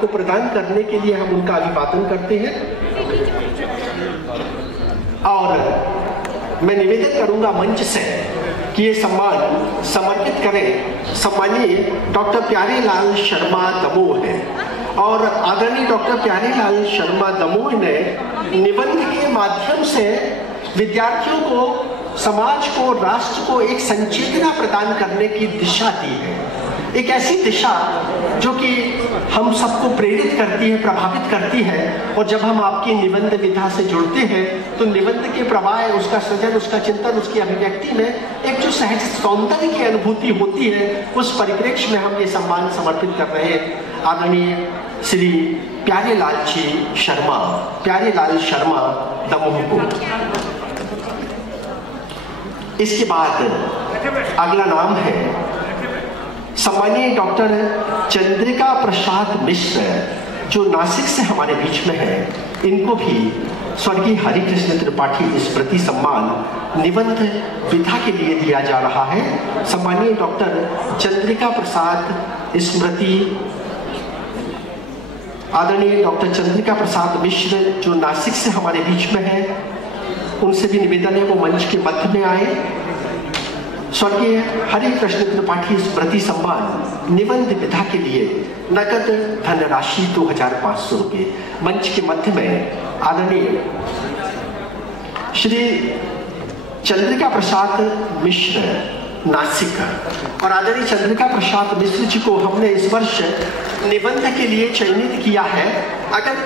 को प्रदान करने के लिए हम उनका अभिवादन करते हैं। और मैं निवेदन करूंगा मंच से कि ये सम्मान समर्पित करें सम्मानीय डॉक्टर प्यारेलाल शर्मा दमोह है। और आदरणीय डॉक्टर प्यारेलाल शर्मा दमोह ने निबंध के माध्यम से विद्यार्थियों को, समाज को, राष्ट्र को एक संचेतना प्रदान करने की दिशा दी है। एक ऐसी दिशा जो कि हम सबको प्रेरित करती है, प्रभावित करती है। और जब हम आपकी निबंध विधा से जुड़ते हैं तो निबंध के प्रवाह, उसका सृजन, उसका चिंतन, उसकी अभिव्यक्ति में एक जो सहज सौंदर्य की अनुभूति होती है, उस परिप्रेक्ष्य में हम ये सम्मान समर्पित कर रहे हैं आदरणीय श्री प्यारेलाल शर्मा दमोह को। इसके बाद अगला नाम है सम्मानीय डॉक्टर चंद्रिका प्रसाद मिश्र, जो नासिक से हमारे बीच में है। इनको भी स्वर्गीय हरिकृष्ण त्रिपाठी स्मृति सम्मान निबंध विधा के लिए दिया जा रहा है। सम्मानीय डॉक्टर चंद्रिका प्रसाद स्मृति, आदरणीय डॉक्टर चंद्रिका प्रसाद मिश्र जो नासिक से हमारे बीच में है, उनसे भी निवेदन है वो मंच के मध्य में आए। स्वर्गीय हरिकृष्ण त्रिपाठी स्मृति सम्मान निबंध विधा के लिए नगद धनराशि 2500 रुपये मंच के मध्य में आदरणीय श्री चंद्रिका प्रसाद मिश्र नासिक। और आदरणीय चंद्रिका प्रसाद मिश्र जी को हमने इस वर्ष निबंध के लिए चयनित किया है। अगर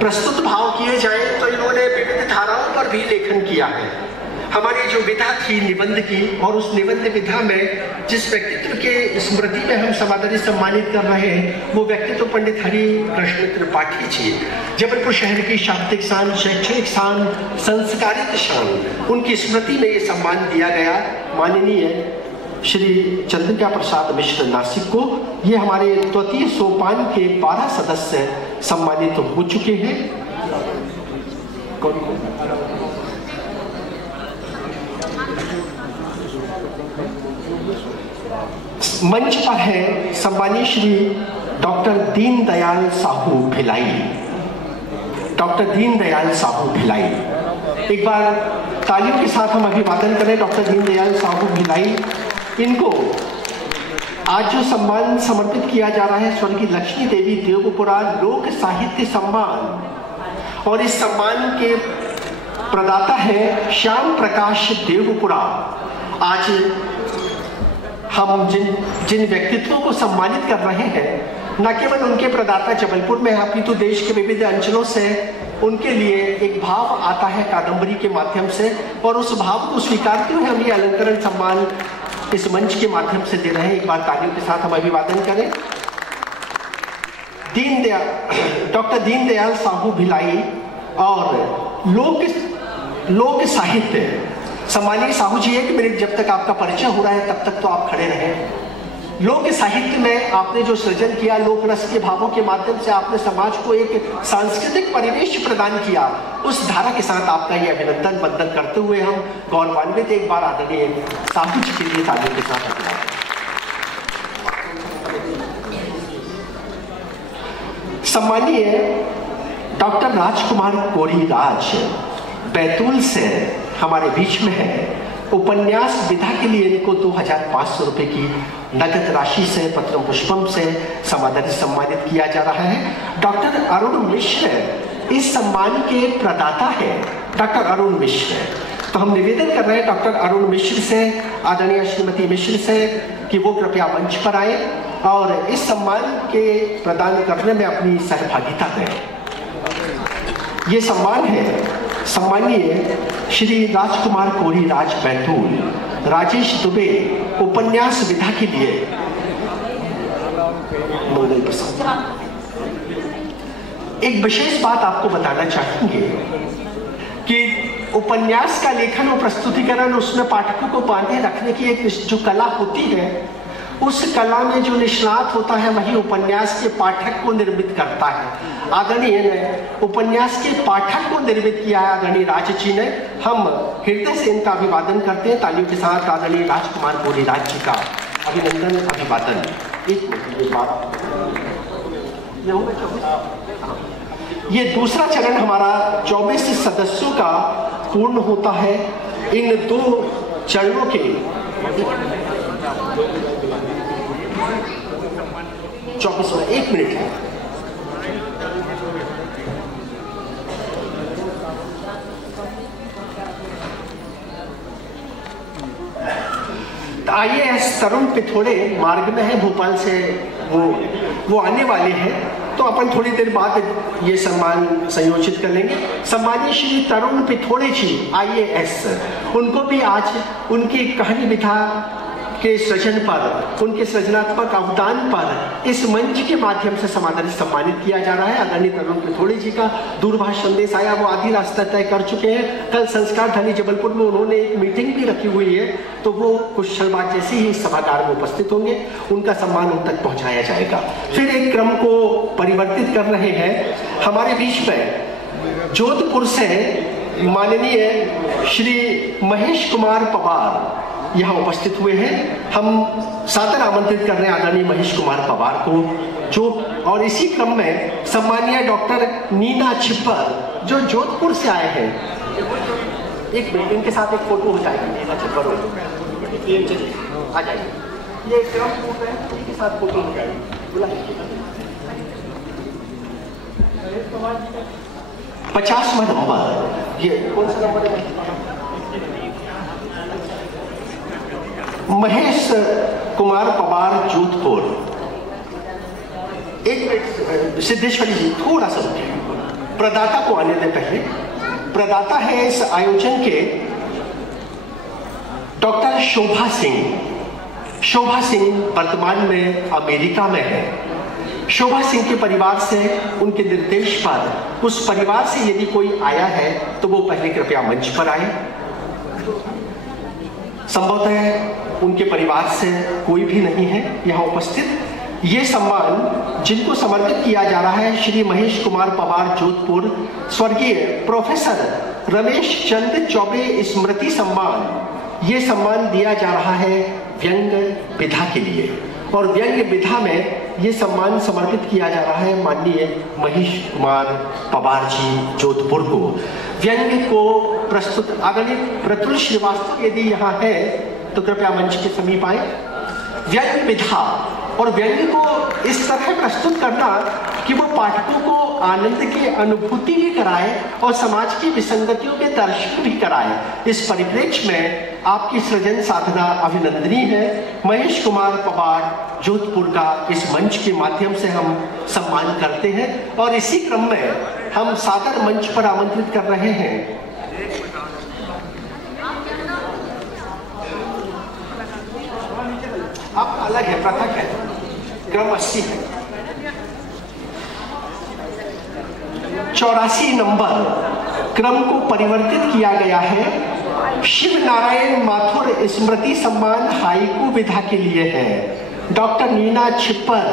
प्रस्तुत भाव किए जाए तो इन्होंने विविध धाराओं पर भी लेखन किया है। हमारी जो विधा थी निबंध की, और उस निबंध विधा में जिस व्यक्तित्व के स्मृति में हम समादरी सम्मानित कर रहे हैं, वो व्यक्तित्व पंडित हरिकृष्ण त्रिपाठी जी, जबलपुर शहर की शाब्दिक शान, शैक्षणिक शान, संस्कारित शान, उनकी स्मृति में ये सम्मान दिया गया। माननीय श्री चंद्रिका प्रसाद मिश्र नासिक को ये हमारे द्वितीय सोपान के 12 सदस्य सम्मानित हो चुके हैं। मंच पर है सम्मानीय श्री डॉक्टर दीनदयाल साहू भिलाई। डॉक्टर दीनदयाल साहू भिलाई, एक बार तालियों के साथ हम अभिवादन करें डॉक्टर दीनदयाल साहू भिलाई। इनको आज जो सम्मान समर्पित किया जा रहा है स्वर्गीय लक्ष्मी देवी देवपुरा लोक साहित्य सम्मान, और इस सम्मान के प्रदाता है श्याम प्रकाश देवपुरा। आज हम जिन व्यक्तित्वों को सम्मानित कर रहे हैं, न केवल उनके प्रदाता जबलपुर में, अपितु देश के विविध अंचलों से उनके लिए एक भाव आता है कादंबरी के माध्यम से, और उस भाव को स्वीकारते हुए हम ये अलंकरण सम्मान इस मंच के माध्यम से दे रहे हैं। एक बार तालियों के साथ हम अभिवादन करें। डॉक्टर दीनदयाल साहू भिलाई और लोक साहित्य सम्मानीय साहू जी, 1 मिनट जब तक आपका परिचय हो रहा है तब तक तो आप खड़े रहें। लोक साहित्य में आपने जो सृजन किया, लोक रस के भावों के माध्यम से आपने समाज को एक सांस्कृतिक परिवेश प्रदान किया, उस धारा के साथ आपका ये अभिनंदन वंदन करते हुए हम गौरवान्वित एक बार आदरणीय साहू जी के लिए तालियों के साथ अभिवादन। सम्मानीय डॉक्टर राजकुमार कोरी राज बैतूल से हमारे बीच में है। उपन्यास विधा के लिए इनको 2500 रुपए की नगद राशि से, पत्रम पुष्पम से समादरी सम्मानित किया जा रहा है। डॉक्टर अरुण मिश्र इस सम्मान के प्रदाता है, डॉक्टर अरुण मिश्र। तो हम निवेदन कर रहे हैं डॉक्टर अरुण मिश्र से, आदरणीय श्रीमती मिश्र से, कि वो कृपया मंच पर आए और इस सम्मान के प्रदान करने में अपनी सहभागिता दें। ये सम्मान है सम्मानीय श्री राजकुमार कोरी राज बैतूल, राजेश दुबे उपन्यास विधा के लिए मंगल प्रसाद। एक विशेष बात आपको बताना चाहेंगे कि उपन्यास का लेखन और प्रस्तुतिकरण, उसमें पाठकों को बांधे रखने की एक जो कला होती है, उस कला में जो निष्णात होता है वही उपन्यास के पाठक को निर्मित करता है। आदरणीय ने उपन्यास के पाठक को निर्मित किया है, आदरणीय राज जी ने। हम हृदय से इनका अभिवादन करते हैं तालियों के साथ। आदरणीय राजकुमार कोरी राज जी का अभिनंदन, अभिवादन। एक मिनट, ये दूसरा चरण हमारा 24 सदस्यों का पूर्ण होता है। इन 2 चरणों के 24 में 1 मिनट है। IAS तरुण पिथोड़े मार्ग में है, भोपाल से वो आने वाले हैं, तो अपन थोड़ी देर बाद ये सम्मान संयोजित कर लेंगे। सम्मानीय श्री तरुण पिथोड़े जी IAS, उनको भी आज उनकी कहानी विधा के सृजन पर, उनके सृजनात्मक अवदान पर इस मंच के माध्यम से सम्मानित किया जा रहा है। आदरणीय तरुण पिथोड़े जी का दूरभाष संदेश आया, वो आधी रास्ता तय कर चुके हैं। कल संस्कार धनी जबलपुर में उन्होंने एक मीटिंग भी रखी हुई है, तो वो कुछ क्षण बाद जैसे ही सभागार में उपस्थित होंगे, उनका सम्मान उन तक पहुंचाया जाएगा। फिर एक क्रम को परिवर्तित कर रहे हैं। हमारे बीच में जोधपुर से माननीय श्री महेश कुमार पवार यहाँ उपस्थित हुए हैं। हम सादर आमंत्रित कर रहे हैं आदरणीय महेश कुमार पवार को, जो और इसी क्रम में सम्मानीय डॉक्टर नीना छिब्बर जो जोधपुर से आए हैं। एक मिनट, इनके साथ एक फोटो हो जाएगी। नीना छिब्बर आ जाइए, ये क्रम पूर्ण है, इनके साथ फोटो हो जाएगी। बुला 50वां नंबर, ये कौन सा नंबर है? महेश कुमार पवार जोधपुर। एक सिद्धेश्वरी जी थोड़ा सा प्रदाता को आने दें। पहले प्रदाता है इस आयोजन के डॉक्टर शोभा सिंह। शोभा सिंह वर्तमान में अमेरिका में है। शोभा सिंह के परिवार से, उनके निर्देश पर, उस परिवार से यदि कोई आया है तो वो पहले कृपया मंच पर आए। संभवतः उनके परिवार से कोई भी नहीं है यहाँ उपस्थित। ये सम्मान जिनको समर्पित किया जा रहा है श्री महेश कुमार पवार जोधपुर, स्वर्गीय प्रोफेसर रमेश चंद चौबे स्मृति सम्मान। ये सम्मान दिया जा रहा है व्यंग विधा के लिए, और व्यंग विधा में ये सम्मान समर्पित किया जा रहा है माननीय महेश कुमार पवार जी जोधपुर को। व्यंग को प्रस्तुत आदरणीय प्रतुल श्रीवास्तव यदि यहाँ है तो कृपया मंच के समीप आए। व्यंग विधा और व्यंग को इस तरह प्रस्तुत करना कि वो पाठकों को आनंद की अनुभूति भी कराए और समाज की विसंगतियों के दर्शन भी कराए। इस परिप्रेक्ष्य में आपकी सृजन साधना अभिनंदनीय है। महेश कुमार पवार जोधपुर का इस मंच के माध्यम से हम सम्मान करते हैं, और इसी क्रम में हम सादर मंच पर आमंत्रित कर रहे हैं आप अलग है, पृथक है, क्रम 80 है। 84 नंबर क्रम को परिवर्तित किया गया है। शिव नारायण माथुर स्मृति सम्मान हाइकू विधा के लिए है, डॉक्टर नीना छिब्बर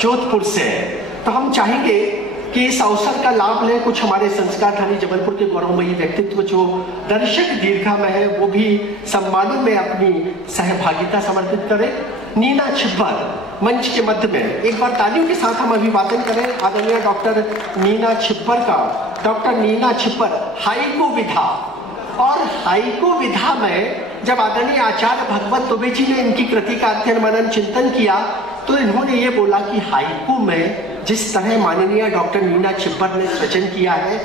जोधपुर से। तो हम चाहेंगे कि इस अवसर का लाभ लें कुछ हमारे संस्कार धानी जबलपुर के गौरवमयी व्यक्तित्व जो दर्शक दीर्घा में है, वो भी सम्मानों में अपनी सहभागिता समर्पित करें। नीना छिब्बर मंच के मध्य में एक बार तालियों के साथ हम अभिवादन करें आदरणीय डॉक्टर नीना छिब्बर का। डॉक्टर नीना छिब्बर हाइकू विधा, और हाइकू विधा में जब आदरणीय आचार्य भगवत दुबे जी ने इनकी कृति का अध्ययन मनन चिंतन किया तो इन्होंने ये बोला कि हाइकू में जिस तरह माननीय डॉक्टर नीना छिब्बर ने सृजन किया है,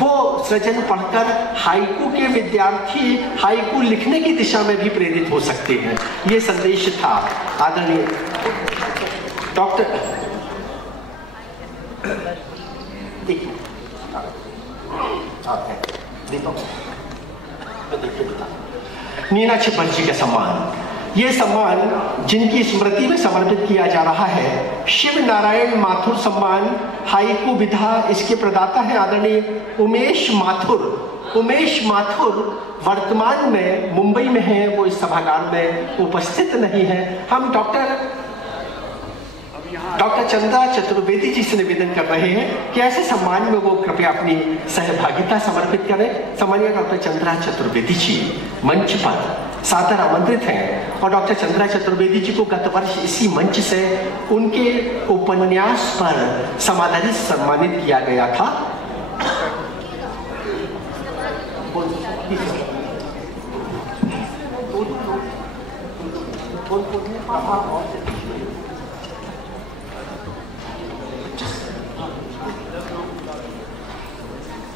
वो सृजन पढ़कर हाइकू के विद्यार्थी हाइकू लिखने की दिशा में भी प्रेरित हो सकते हैं। ये संदेश था आदरणीय डॉक्टर। नीना छिब्बर जी का सम्मान, ये सम्मान जिनकी स्मृति में समर्पित किया जा रहा है शिव नारायण माथुर सम्मान हाइकू विधा। इसके प्रदाता है आदरणीय उमेश माथुर। उमेश माथुर वर्तमान में मुंबई में हैं, वो इस सभागार में उपस्थित नहीं है। हम डॉक्टर चंद्रा चतुर्वेदी जी से निवेदन कर रहे हैं कि ऐसे सम्मान में वो कृपया अपनी सहभागिता समर्पित करें। सम्मानीय डॉक्टर चंद्रा चतुर्वेदी जी मंच पर सादर आमंत्रित हैं और डॉक्टर चंद्रा चतुर्वेदी जी को गत वर्ष इसी मंच से उनके उपन्यास पर समाधानित सम्मानित किया गया था।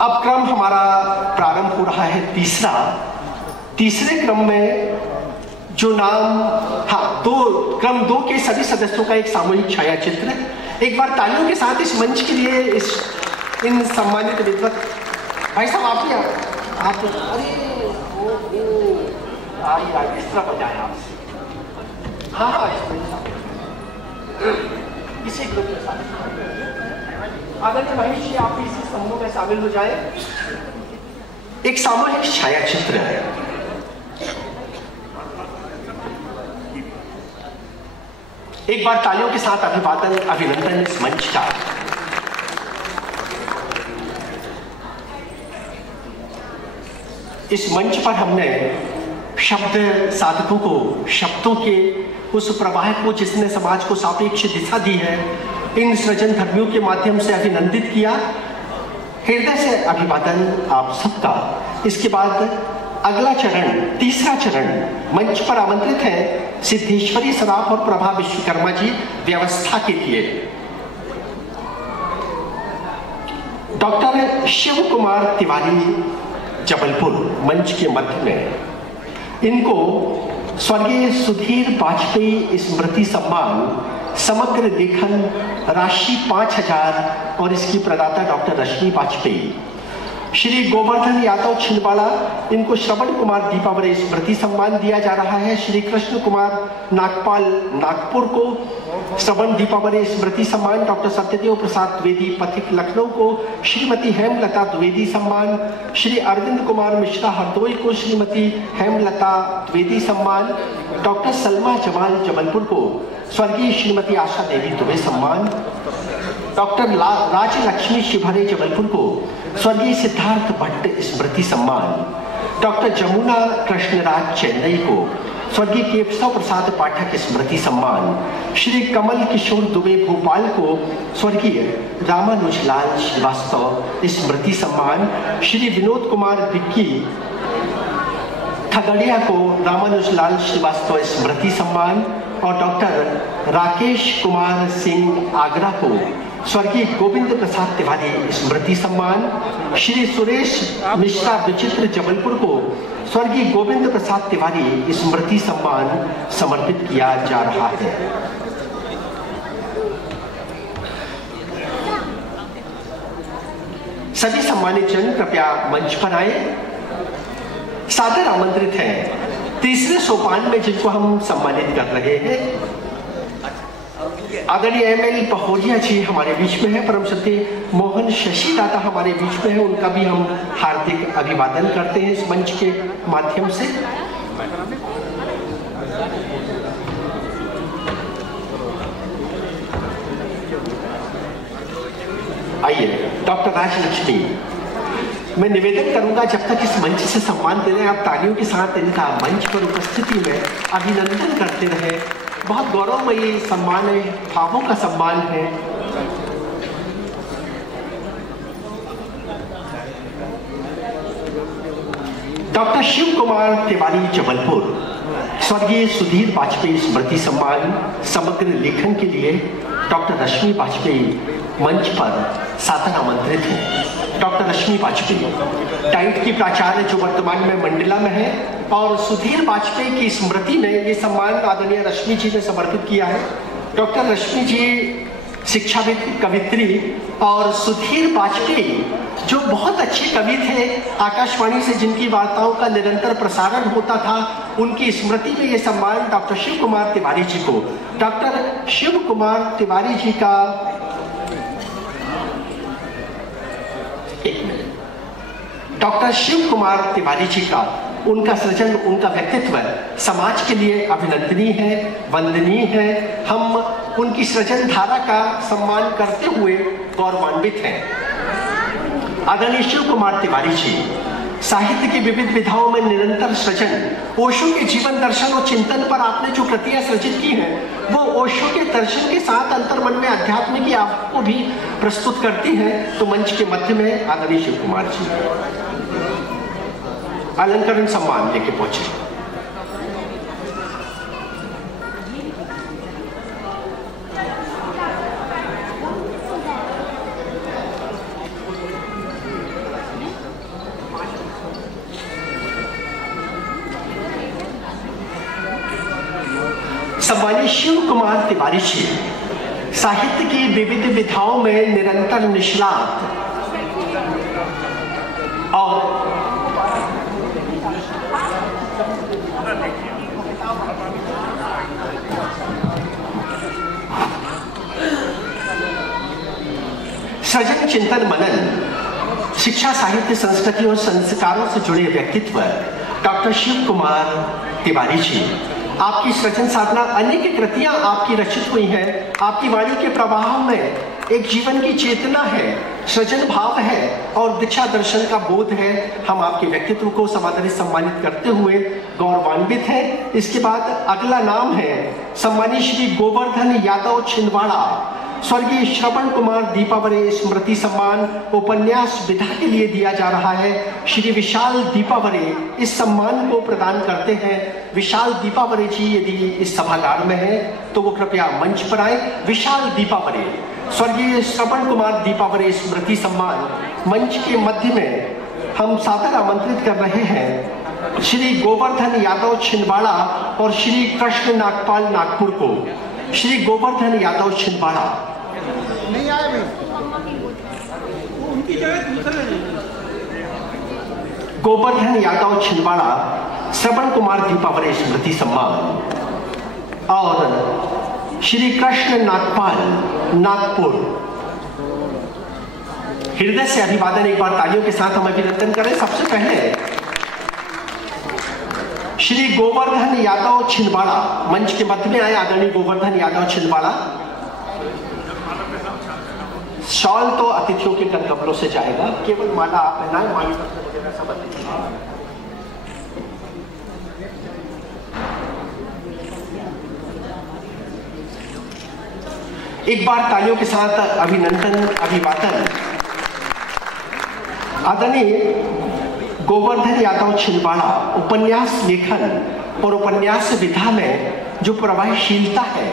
अब क्रम हमारा प्रारंभ हो रहा है तीसरे क्रम में जो नाम, क्रम 2 के सभी सदस्यों का एक सामूहिक छाया चित्र। एक बार तालियों के साथ इस मंच के लिए इन सम्मानित विद्वत भाई साहब आप अरे आइए इस तरफ हो जाए आप। हाँ इसी ग्रुप के साथ आदरणीय महेश जी आप इसी समूह में शामिल हो जाए। एक सामूहिक छाया चित्र है। एक बार तालियों के साथ अभिवादन अभिनंदन इस मंच का। इस मंच पर हमने शब्द साधकों को, शब्दों के उस प्रवाह को जिसने समाज को सापेक्ष दिशा दी है, इन सृजन धर्मियों के माध्यम से अभिनंदित किया। हृदय से अभिवादन आप सबका। इसके बाद अगला चरण, तीसरा चरण, मंच पर आमंत्रित हैं सिद्धेश्वरी सराफ और प्रभा विश्वकर्मा जी व्यवस्था के लिए। डॉक्टर शिव कुमार तिवारी जबलपुर मंच के मध्य में। इनको स्वर्गीय सुधीर वाजपेयी स्मृति सम्मान समग्र लेखन राशि 5000 और इसकी प्रदाता डॉक्टर रश्मि वाजपेयी। श्री गोवर्धन यादव छिंदवाड़ा, इनको श्रवण कुमार दीपावली स्मृति सम्मान दिया जा रहा है। श्री कृष्ण कुमार नागपाल नागपुर को श्रवण दीपावली स्मृति सम्मान। डॉक्टर सत्यदेव प्रसाद द्विवेदी पथिक लखनऊ को श्रीमती हेमलता द्विवेदी सम्मान। श्री अरविंद कुमार मिश्रा हरदोई को श्रीमती हेमलता द्विवेदी सम्मान। डॉक्टर सलमा जमाल जबलपुर को स्वर्गीय श्रीमती आशा देवी दुबे सम्मान। डॉक्टर राजलक्ष्मी शिवहरे जबलपुर को स्वर्गीय सिद्धार्थ भट्ट स्मृति सम्मान। डॉक्टर जमुना कृष्णराज चेन्नई को स्वर्गीय केशव प्रसाद पाठक स्मृति सम्मान। श्री कमल किशोर दुबे भोपाल को स्वर्गीय रामानुजलाल श्रीवास्तव स्मृति सम्मान। श्री विनोद कुमार विक्की ठगड़िया को रामानुजलाल श्रीवास्तव स्मृति सम्मान और डॉक्टर राकेश कुमार सिंह आगरा को स्वर्गीय गोविंद प्रसाद तिवारी स्मृति सम्मान। श्री सुरेश मिश्रा विचित्र जबलपुर को स्वर्गीय गोविंद प्रसाद तिवारी स्मृति सम्मान समर्पित किया जा रहा है। सभी सम्मानित जन कृपया मंच पर आए। सादर आमंत्रित हैं तीसरे सोपान में जिनको हम सम्मानित कर रहे हैं। आदरणीय एमएल पहोरिया जी हमारे बीच में है। परम श्रद्धेय मोहन शशि दादा हमारे बीच में है। उनका भी हम हार्दिक अभिवादन करते हैं इस मंच के माध्यम से। आइए डॉक्टर राजलक्ष्मी, मैं निवेदन करूंगा जब तक इस मंच से सम्मान दे रहे हैं आप तालियों के साथ इनका मंच पर उपस्थिति में अभिनंदन करते रहे। बहुत गौरवमयी सम्मान है, भावों का सम्मान है। डॉक्टर शिव कुमार तिवारी जबलपुर स्वर्गीय सुधीर वाजपेयी स्मृति सम्मान समग्र लेखन के लिए डॉक्टर रश्मि वाजपेयी मंच पर सादर आमंत्रित हैं। डॉक्टर रश्मि वाजपेयी डाइट की प्राचार्य जो वर्तमान में मंडला में है और सुधीर वाजपेयी की स्मृति में ये सम्मान आदरणीय रश्मि जी ने समर्पित किया है। डॉक्टर रश्मि जी शिक्षाविद, कवित्री और सुधीर वाजपेयी जो बहुत अच्छे कवि थे, आकाशवाणी से जिनकी वार्ताओं का निरंतर प्रसारण होता था, उनकी स्मृति में ये सम्मान डॉक्टर शिव कुमार तिवारी जी को। डॉक्टर शिव कुमार तिवारी जी का डॉक्टर शिव कुमार तिवारी जी का उनका सृजन, उनका व्यक्तित्व समाज के लिए अभिनंदनीय है, वंदनीय है। हम उनकी सृजन धारा का सम्मान करते हुए गौरवान्वित हैं। आदरणीय शिव कुमार तिवारी जी साहित्य की विविध विधाओं में निरंतर सृजन, ओशो के जीवन दर्शन और चिंतन पर आपने जो कृतियां सृजित की हैं वो ओशो के दर्शन के साथ अंतर्मन में अध्यात्म की आपको भी प्रस्तुत करती हैं। तो मंच के मध्य में आदरणीय शिव कुमार जी अलंकरण सम्मान लेके पहुंचे। सम्मानित शिव कुमार तिवारी जी साहित्य की विविध विधाओं में निरंतर निष्णात और सृजन, चिंतन, मनन, शिक्षा, साहित्य, संस्कृति और संस्कारों से जुड़े व्यक्तित्व डॉक्टर शिव कुमार तिवारी जी, आपकी सृजन साधना अनेक कृतियां आपकी रचित हुई हैं। आपकी वाणी के प्रवाह में एक जीवन की चेतना है, सृजन भाव है और दीक्षा दर्शन का बोध है। हम आपके व्यक्तित्व को समादरित सम्मानित करते हुए गौरवान्वित हैं। इसके बाद अगला नाम है सम्मानित श्री गोवर्धन यादव छिंदवाड़ा, स्वर्गीय श्रवण कुमार दीपावरे स्मृति सम्मान उपन्यास विधा के लिए दिया जा रहा है। श्री विशाल दीपावरे इस सम्मान को प्रदान करते हैं। विशाल दीपावरे जी यदि इस सभागार में हैं तो वो कृपया मंच पर आए। विशाल दीपावरे, स्वर्गीय श्रवण कुमार दीपावरे स्मृति सम्मान मंच के मध्य में हम सादर आमंत्रित कर रहे हैं श्री गोवर्धन यादव छिंदवाड़ा और श्री कृष्ण नागपाल नागपुर को। श्री गोवर्धन यादव छिंदवाड़ा नहीं आए भाई, उनकी जगह दूसरे गोवर्धन यादव छिंदवाड़ा श्रवण कुमार दीपावरे स्मृति सम्मान और श्री कृष्ण नागपाल नागपुर। हृदय से अभिवादन एक बार तालियों के साथ हम अभिनंदन करें। सबसे पहले श्री गोवर्धन यादव छिंदवाड़ा मंच के मध्य में आए। आदरणीय गोवर्धन यादव छिंदवाड़ा, शॉल तो अतिथियों के कंकपलों से जाएगा, केवल माला आप पहनाएं, माली वगैरह सब अतिथि। एक बार तालियों के साथ अभिनंदन अभिवादन आदरणीय गोवर्धन यादव छिंदवाड़ा उपन्यास लेखन और उपन्यास विधा में जो प्रभावशीलता है,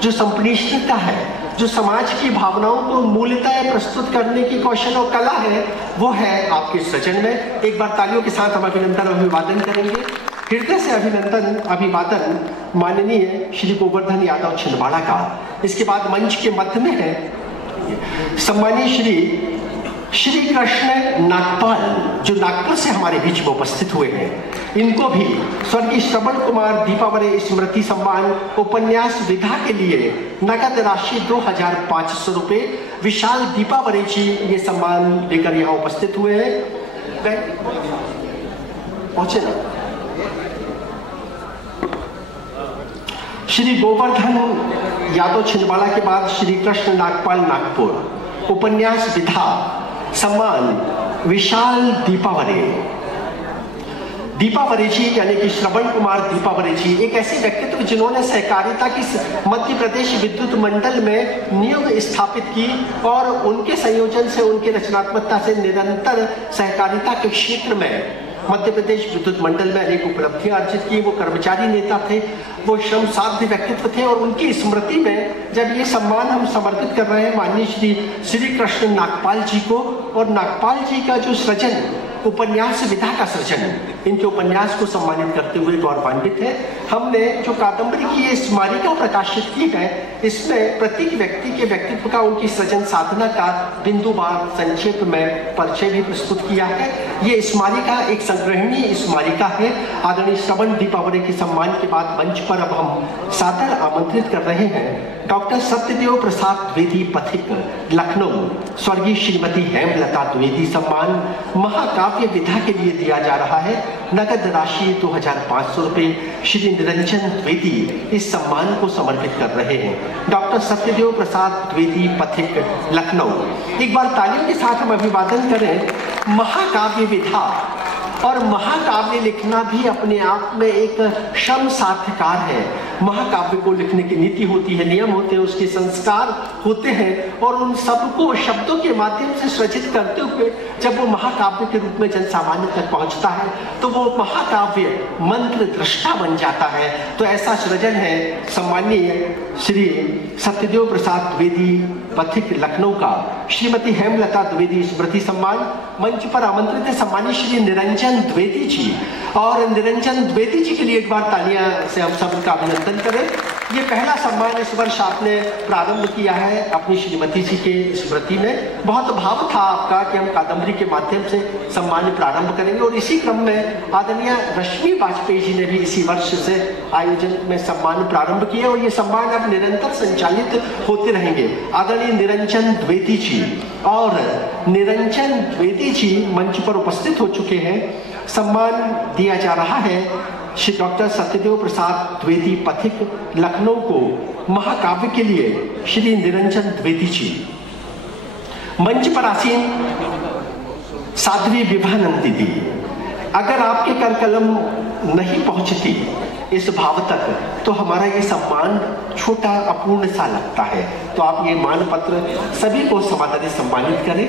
जो संप्रेषणता है, जो समाज की भावनाओं को मूलतः प्रस्तुत करने की कौशल और कला है, वो है आपके सृजन में। एक बार तालियों के साथ हम अभिनंदन अभिवादन करेंगे। हृदय से अभिनंदन अभिवादन माननीय श्री गोवर्धन यादव छिंदवाड़ा का। इसके बाद मंच के मध्य में है सम्मानीय श्री कृष्ण नागपाल, जो नागपुर से हमारे बीच में उपस्थित हुए हैं। इनको भी स्वर्गीय श्रवण कुमार दीपावरे स्मृति सम्मान उपन्यास विधा के लिए नगद राशि 2500 रुपए। विशाल दीपावरे जी ये सम्मान लेकर यहाँ उपस्थित हुए हैं। पहुंचे ना। श्री गोवर्धन यादव छिंदवाड़ा के बाद श्री कृष्ण नागपाल नागपुर उपन्यास विधा सम्मान विशाल दीपावरे। दीपावरे जी यानी कि श्रवण कुमार दीपावरे जी एक ऐसे व्यक्तित्व जिन्होंने सहकारिता की मध्य प्रदेश विद्युत मंडल में नियम स्थापित की और उनके संयोजन से, उनके रचनात्मकता से निरंतर सहकारिता के क्षेत्र में मध्य प्रदेश विद्युत मंडल में अनेक उपलब्धियां अर्जित की। वो कर्मचारी नेता थे, वो श्रम साध्य व्यक्तित्व थे और उनकी स्मृति में जब ये सम्मान हम समर्पित कर रहे हैं माननीय श्री कृष्ण नागपाल जी को, और नागपाल जी का जो सृजन उपन्यास विधा का सृजन, इनके उपन्यास को सम्मानित करते हुए गौरवान्वित है। हमने जो कादम्बरी की ये स्मारिका प्रकाशित की है, इसमें प्रत्येक व्यक्ति के व्यक्तित्व का, उनकी सृजन साधना का बिंदुवार संक्षेप में परिचय भी प्रस्तुत किया है। ये स्मारिका एक संग्रहणीय स्मारिका है। आदरणीय श्रवण दीपावरे के सम्मान के बाद मंच पर अब हम सादर आमंत्रित कर रहे हैं डॉक्टर सत्यदेव प्रसाद द्विवेदी पथिक लखनऊ, स्वर्गीय श्रीमती हेमलता द्विवेदी सम्मान महाकाव्य विधा के लिए दिया जा रहा है। नगद राशि 2500 रुपए। श्री निरंजन द्विवेदी इस सम्मान को समर्पित कर रहे हैं। डॉक्टर सत्यदेव प्रसाद द्विवेदी पथिक लखनऊ। एक बार तालियों के साथ हम अभिवादन करें। महाकाव्य विधा और महाकाव्य लिखना भी अपने आप में एक श्रम साध्यकार है। महाकाव्य को लिखने की नीति होती है, नियम होते हैं, उसके संस्कार होते हैं, और उन सबको शब्दों के माध्यम से सृजित करते हुए जब वो महाकाव्य के रूप में जन सामान्य तक पहुंचता है तो वो महाकाव्य मंत्र दृष्टा बन जाता है। तो ऐसा सृजन है सम्मानीय श्री सत्यदेव प्रसाद द्विवेदी पथिक लखनऊ का श्रीमती हेमलता द्विवेदी स्मृति सम्मान। मंच पर आमंत्रित है सम्मानीय श्री निरंजन द्विवेदी जी, और निरंजन द्विवेदी जी के लिए एक बार तालियां से हम सब का अभिनंदन करें। ये पहला सम्मान इस वर्ष आपने प्रारंभ किया है अपनी श्रीमती जी के स्मृति में। बहुत भाव था आपका कि हम कादम्बरी के माध्यम से सम्मान प्रारंभ करेंगे, और इसी क्रम में आदरणीय रश्मि वाजपेयी जी ने भी इसी वर्ष से आयोजन में सम्मान प्रारंभ किया, और ये सम्मान अब निरंतर संचालित होते रहेंगे। आदरणीय निरंजन द्विवेदी जी और निरंजन द्विवेदी जी मंच पर उपस्थित हो चुके हैं। सम्मान दिया जा रहा है श्री डॉक्टर सत्यदेव प्रसाद द्विवेदी पथिक लखनऊ को महाकाव्य के लिए श्री निरंजन द्विवेदी जी। मंच पर आसीन साध्वी विभानंदी दी, अगर आपके कर कलम नहीं पहुंचती इस भाव तक तो हमारा ये सम्मान छोटा अपूर्ण सा लगता है। तो आप ये मान पत्र सभी को समादर सम्मानित करें।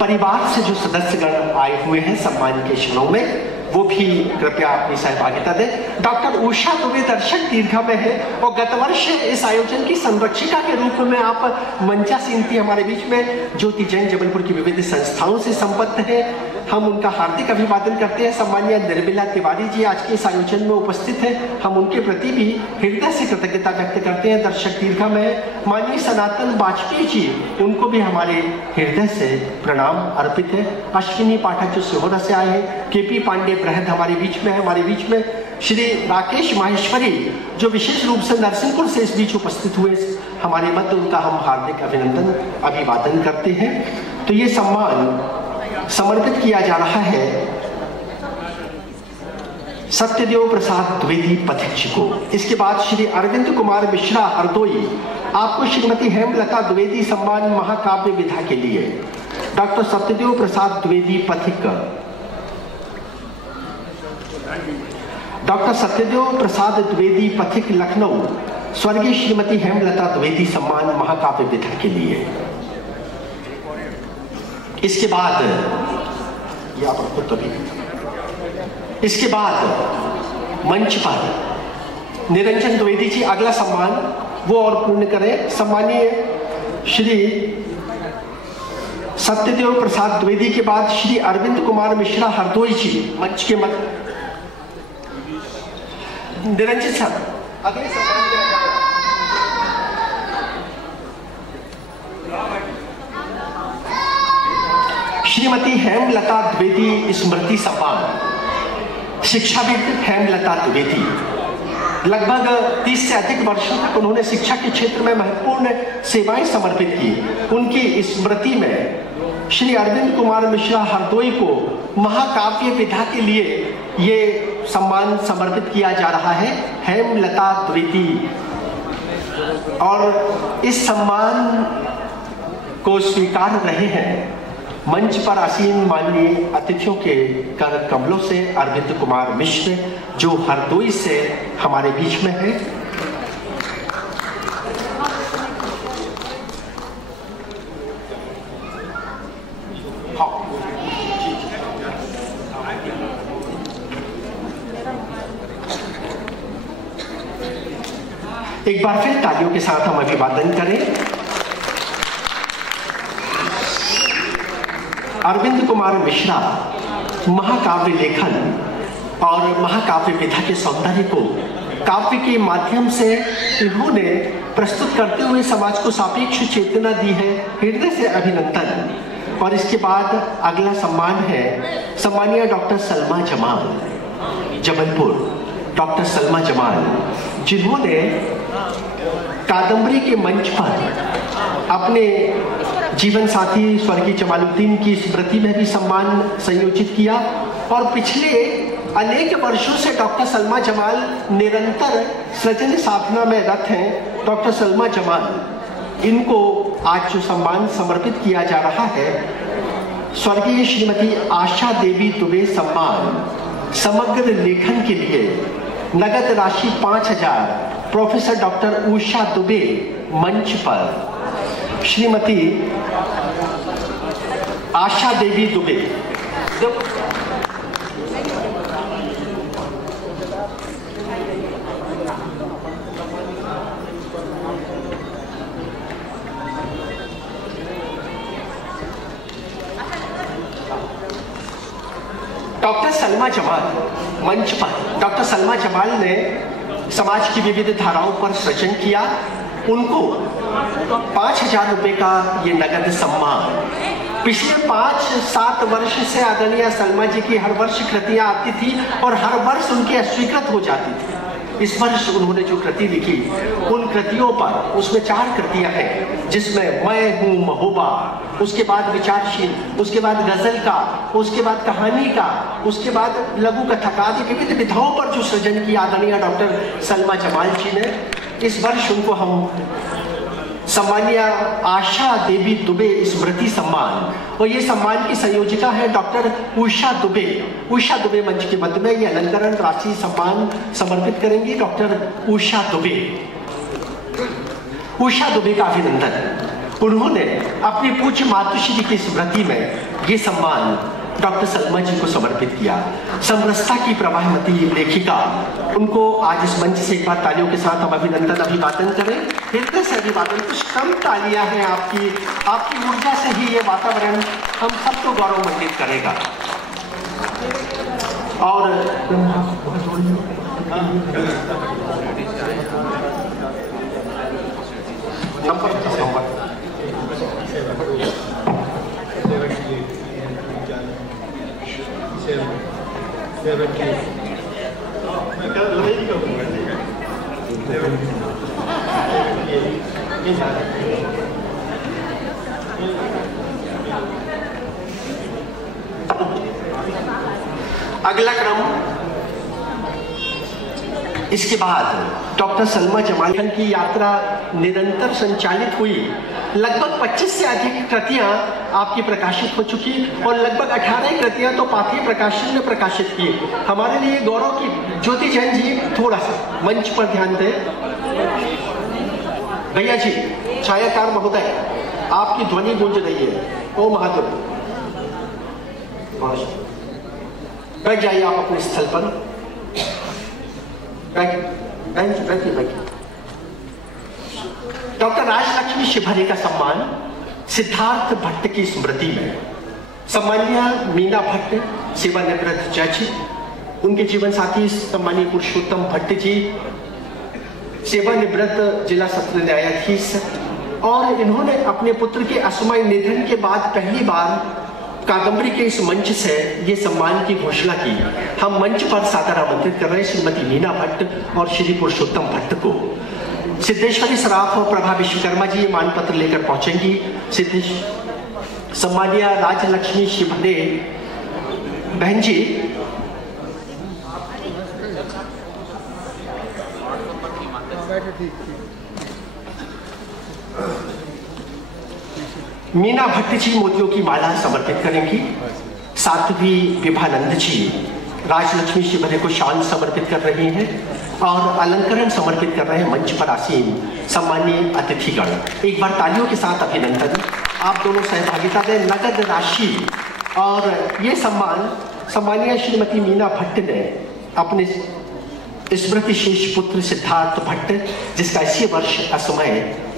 परिवार से जो सदस्यगण आए हुए हैं सम्मान के क्षणों में, वो भी कृपया अपनी सहभागिता दें। डॉक्टर उषा दुबे दर्शक दीर्घा में है, और गत वर्ष इस आयोजन की संरक्षिका के रूप में आप मंचासीन थी हमारे बीच में। ज्योति जैन जबलपुर की विविध संस्थाओं से संबद्ध है, हम उनका हार्दिक अभिवादन करते हैं। सम्मानीय निर्मला तिवारी जी आज के इस आयोजन में उपस्थित हैं, हम उनके प्रति भी हृदय से कृतज्ञता व्यक्त करते हैं। दर्शक दीर्घा में माननीय सनातन वाजपेयी जी, उनको भी हमारे हृदय से प्रणाम अर्पित है। अश्विनी पाठक जो सिहोरा से आए हैं, केपी पांडे बृहद हमारे बीच में है, हमारे बीच में श्री राकेश माहेश्वरी जो विशेष रूप से नरसिंहपुर से इस बीच उपस्थित हुए हमारे मध्य, उनका हम हार्दिक अभिनंदन अभिवादन करते हैं। तो ये सम्मान समर्पित किया जा रहा है सत्यदेव प्रसाद द्विवेदी पथिक जी को। इसके बाद श्री अरविंद कुमार मिश्रा हरदोई, आपको श्रीमती हेमलता द्विवेदी सम्मान महाकाव्य विधा के लिए। डॉक्टर सत्यदेव प्रसाद द्विवेदी पथिक, डॉक्टर सत्यदेव प्रसाद द्विवेदी पथिक लखनऊ, स्वर्गीय श्रीमती हेमलता द्विवेदी सम्मान महाकाव्य विधा के लिए। इसके बाद इसके बाद मंच पर निरंजन द्विवेदी जी अगला सम्मान वो और पूर्ण करें। सम्मानीय श्री सत्यदेव प्रसाद द्विवेदी के बाद श्री अरविंद कुमार मिश्रा हरदोई जी मंच के मध्य। निरंजन सर अगले सम्मान श्रीमती हेमलता द्विवेदी स्मृति सम्मान। शिक्षाविद हेमलता द्विवेदी लगभग 30 से अधिक वर्षों तक उन्होंने शिक्षा के क्षेत्र में महत्वपूर्ण सेवाएं समर्पित की। उनकी स्मृति में श्री अरविंद कुमार मिश्रा हरदोई को महाकाव्य विधा के लिए ये सम्मान समर्पित किया जा रहा है, हेमलता द्विवेदी। और इस सम्मान को स्वीकार रहे हैं मंच पर आसीन माननीय अतिथियों के कर कमलों से अरविंद कुमार मिश्र जो हरदोई से हमारे बीच में है। एक बार फिर तालियों के साथ हम अभिवादन करें। अरविंद कुमार मिश्रा महाकाव्य लेखन और महाकाव्य विधा के सौंदर्य को काव्य के माध्यम से इन्होंने प्रस्तुत करते हुए समाज को सापेक्ष चेतना दी है, हृदय से अभिनंदन। और इसके बाद अगला सम्मान है सम्मानीय डॉक्टर सलमा जमाल जबलपुर। डॉक्टर सलमा जमाल जिन्होंने कादम्बरी के मंच पर अपने जीवन साथी स्वर्गीय जमालुद्दीन की स्मृति में भी सम्मान संयोजित किया, और पिछले अनेक वर्षों से डॉक्टर सलमा जमाल निरंतर सृजन साधना में रत हैं। डॉक्टर सलमा जमाल इनको आज जो सम्मान समर्पित किया जा रहा है, स्वर्गीय श्रीमती आशा देवी दुबे सम्मान समग्र लेखन के लिए नगद राशि 5,000 प्रोफेसर डॉक्टर उषा दुबे मंच पर। श्रीमती आशा देवी दुबे। डॉक्टर सलमा जमाल मंच पर। डॉक्टर सलमा जमाल ने समाज की विविध धाराओं पर सृजन किया। उनको 5,000 रुपए का ये नगद सम्मान। पिछले 5-7 वर्ष से आदरणीय सलमा जी की हर वर्ष कृतियां आती थी और हर वर्ष उनकी अस्वीकृत हो जाती थी। इस वर्ष उन्होंने जो कृति लिखी, उन कृतियों पर, उसमें 4 कृतियां हैं, जिसमें मैं हूँ महोबा, उसके बाद विचारशील, उसके बाद गजल का, उसके बाद कहानी का, उसके बाद लघु कथा आदि विविध विधाओं पर जो सृजन किया आदरणीय डॉक्टर सलमा जमाल जी ने। इस वर्ष उनको हम सम्मानीय आशा देवी दुबे स्मृति सम्मान, और ये सम्मान की संयोजिका है डॉक्टर उषा दुबे। उषा दुबे मंच के मध्य में ये अलंकरण राशि सम्मान समर्पित करेंगी डॉक्टर उषा दुबे। उषा दुबे का अभिनंदन। उन्होंने अपनी पूज्य मातुश्री की स्मृति में ये सम्मान डॉक्टर सलमा जी को समर्पित किया। समरसता की प्रवाहमती लेखिका, उनको आज इस मंच से एक बार तालियों के साथ हम अभिनंदन अभिवादन करें। हृदय से अभिवादन। कुछ कम तालियां हैं आपकी ऊर्जा से ही ये वातावरण हम सबको गौरवमंडित करेगा। और अगला क्रम, इसके बाद डॉक्टर सलमा जमाल की यात्रा निरंतर संचालित हुई। लगभग 25 से अधिक कृतियां आपकी प्रकाशित हो चुकी और लगभग 18 कृतियां तो पाथी प्रकाशन ने प्रकाशित की। हमारे लिए गौरव की ज्योति जैन जी थोड़ा सा मंच पर ध्यान दें। भैया जी, छायाकार महोदय, आपकी ध्वनि गूंज रही है। ओ महादेव, बैठ जाइए आप अपने स्थल पर। बैठिए। डॉक्टर राजलक्ष्मी शिभरे का सम्मान सिद्धार्थ भट्ट की स्मृति में। सम्मानीय मीना भट्ट सेवानिवृत्त जज, उनके जीवन साथी सम्मानीय पुरुषोत्तम भट्ट जी सेवानिवृत्त जिला सत्र न्यायाधीश, और इन्होंने अपने पुत्र के असमय निधन के बाद पहली बार कादम्बरी के इस मंच से ये सम्मान की घोषणा की। हम मंच पर सादर आमंत्रित कर रहे हैं श्रीमती मीना भट्ट और श्री पुरुषोत्तम भट्ट को। सिद्धेश्वरी सराफ और प्रभा विश्वकर्मा जी ये मानपत्र लेकर पहुंचेंगी। सम्मानीय राजलक्ष्मी शिभरे बहन जी, मीना भट्ट जी मोतियों की माला समर्पित करेंगी। साध्वी विभानंद जी राजलक्ष्मी शिभरे को शाल समर्पित कर रही हैं और अलंकरण समर्पित कर रहे हैं मंच पर आसीन सम्मानीय अतिथिगण। एक बार तालियों के साथ अभिनंदन। आप दोनों सहभागिता दें। नगद राशि और ये सम्मान सम्मानीय श्रीमती मीना भट्ट ने अपने स्मृति शेष पुत्र सिद्धार्थ भट्ट, जिसका इसी वर्ष असमय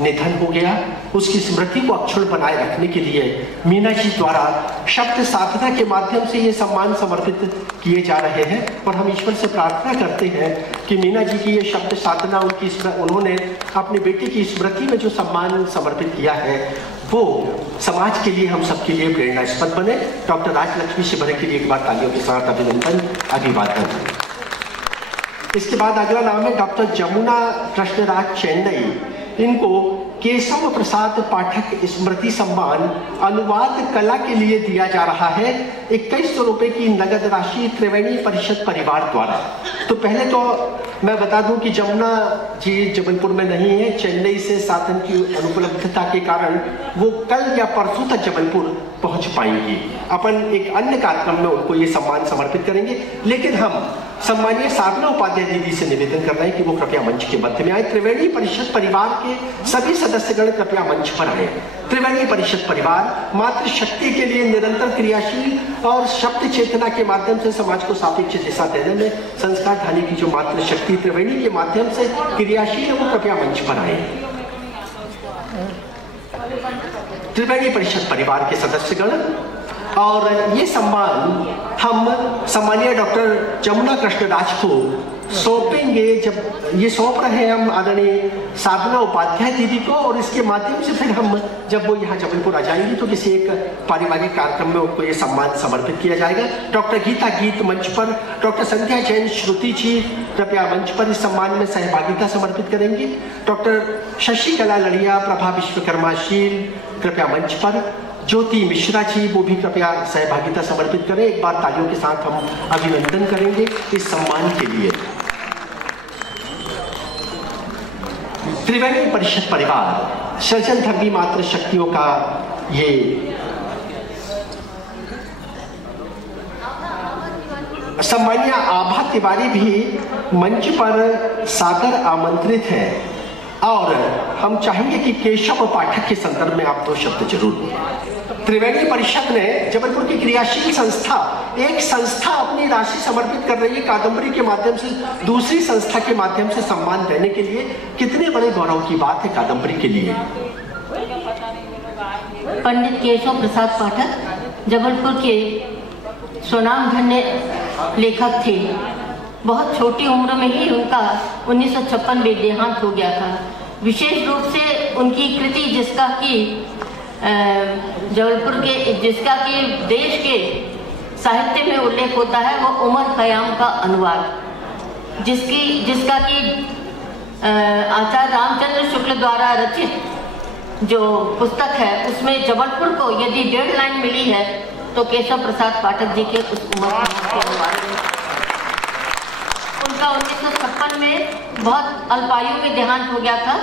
निधन हो गया, उसकी स्मृति को अक्षुण्ण बनाए रखने के लिए मीना जी द्वारा शब्द साधना के माध्यम से ये सम्मान समर्पित किए जा रहे हैं। और हम ईश्वर से प्रार्थना करते हैं कि मीना जी की ये शब्द साधना, उन्होंने अपनी बेटी की स्मृति में जो सम्मान समर्पित किया है, वो समाज के लिए, हम सबके लिए प्रेरणास्पद बने। डॉक्टर राजलक्ष्मी शिभरे के लिए एक बार तालियों के साथ अभिनंदन अभिवादन। इसके बाद अगला नाम है डॉक्टर जमुना कृष्णराज चेन्नई। इनको केशव प्रसाद पाठक स्मृति सम्मान अनुवाद कला के लिए दिया जा रहा है 2100 रुपए की नगद राशि त्रिवेणी परिषद परिवार द्वारा। तो पहले तो मैं बता दूं कि जमुना जी जबलपुर में नहीं है, चेन्नई से साधन की अनुपलब्धता के कारण वो कल या परसों तक जबलपुर पहुंच पाएंगी। अपन एक अन्य कार्यक्रम में उनको ये सम्मान समर्पित करेंगे, लेकिन हम सम्मानीय साधना उपाध्याय दीदी से निवेदन कर रहे हैं कि वो कृपया मंच के मध्य में आए। त्रिवेणी परिषद परिवार के सभी सदस्यगण कृपया मंच पर आए। त्रिवेणी परिषद परिवार मातृशक्ति के लिए निरंतर क्रियाशील और शब्द चेतना के माध्यम से समाज को सापेक्ष दिशा देने में संस्कार धानी की जो मातृशक्ति त्रिवेणी के माध्यम से क्रियाशील है, वो कृपया मंच पर आए। त्रिवेणी परिषद परिवार के सदस्यगण, और ये सम्मान हम सम्मानीय डॉक्टर जमुना कृष्णराज को सौंपेंगे। जब ये सौंप रहे हैं हम आदरणीय साधना उपाध्याय दीदी को, और इसके माध्यम से फिर हम जब वो यहाँ जबलपुर आ जाएंगी तो किसी एक पारिवारिक कार्यक्रम में उनको ये सम्मान समर्पित किया जाएगा। डॉक्टर गीता गीत मंच पर, डॉक्टर संध्या जैन श्रुति जी कृपया मंच पर इस सम्मान में सहभागिता समर्पित करेंगे। डॉक्टर शशिकला लड़िया, प्रभा विश्वकर्माशील कृपया मंच पर। ज्योति मिश्रा जी वो भी कृपया सहभागिता समर्पित करें। एक बार तालियों के साथ हम अभिनंदन करेंगे इस सम्मान के लिए। त्रिवेणी परिषद परिवार सृजन धर्मी मातृ शक्तियों का ये सम्मानीय आभा तिवारी भी मंच पर सादर आमंत्रित है, और हम चाहेंगे कि केशव पाठक के संदर्भ में आप 2 शब्द जरूर। त्रिवेणी परिषद ने जबलपुर की क्रियाशील संस्था, एक संस्था अपनी राशि समर्पित कर रही है कादम्बरी के माध्यम से दूसरी संस्था के माध्यम से सम्मान देने के लिए। कितने बड़े गौरव की बात है कादम्बरी के लिए। पंडित केशव प्रसाद पाठक जबलपुर के स्वनामधन्य लेखक थे। बहुत छोटी उम्र में ही उनका 1956 में देहांत हो गया था। विशेष रूप से उनकी कृति जिसका कि जबलपुर के, जिसका कि देश के साहित्य में उल्लेख होता है, वो उमर खयाम का अनुवाद, जिसका कि आचार्य रामचंद्र शुक्ल द्वारा रचित जो पुस्तक है उसमें जबलपुर को यदि 1.5 लाइन मिली है तो केशव प्रसाद पाठक जी के उस उमर खयाम के अनुवाद में। उनका 1956 में बहुत अल्पायु में देहांत हो गया था।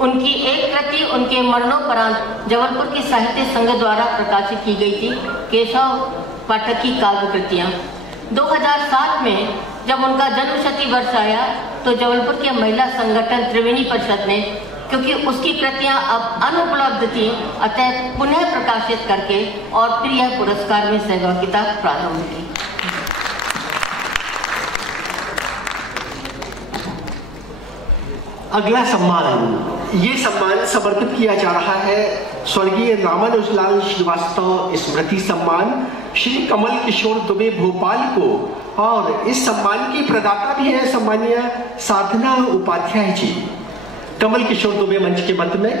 उनकी एक कृति उनके मरणोपरांत जबलपुर की साहित्य संघ द्वारा प्रकाशित की गई थी, केशव पाठक की काव्य कृतियाँ। 2007 में जब उनका जन्मशती वर्ष आया तो जबलपुर के महिला संगठन त्रिवेणी परिषद ने, क्योंकि उसकी कृतियाँ अब अनुपलब्ध थी, अतः पुनः प्रकाशित करके और फिर यह पुरस्कार में सहभागिता प्रारंभ की। अगला सम्मान, ये सम्मान समर्पित किया जा रहा है स्वर्गीय रामानुजलाल श्रीवास्तव स्मृति सम्मान श्री कमल किशोर दुबे भोपाल को, और इस सम्मान की प्रदाता भी है सम्मानीय साधना उपाध्याय जी। कमल किशोर दुबे मंच के मध्य में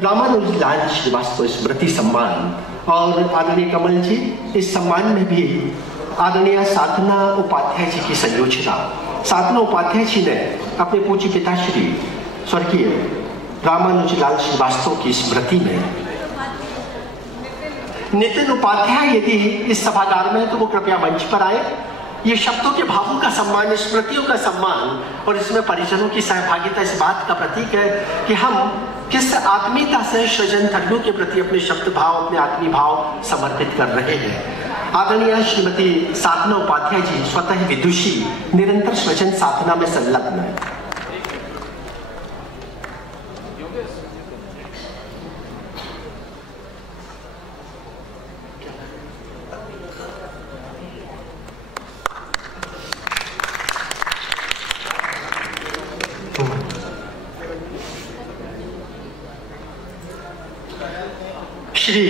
रामानुजलाल श्रीवास्तव स्मृति सम्मान, और आदरणीय कमल जी इस सम्मान में भी आदरणीय साधना उपाध्याय जी की संयोजना। साधना उपाध्याय जी ने अपने पूज्य पिताश्री स्वर्गीय रामानुजलाल श्रीवास्तव की स्मृति में, नितिन उपाध्याय यदि इस सभागार में है तो वो कृपया मंच पर आए। ये शब्दों के भावों का सम्मान, स्मृतियों का सम्मान, और इसमें परिजनों की सहभागिता इस बात का प्रतीक है कि हम किस आत्मीयता से सृजन धर्मियों के प्रति अपने शब्द भाव, अपने आत्मीय भाव समर्पित कर रहे हैं। आदरणीय श्रीमती साधना उपाध्याय जी स्वतः विदुषी, निरंतर सृजन साधना में संलग्न है। श्री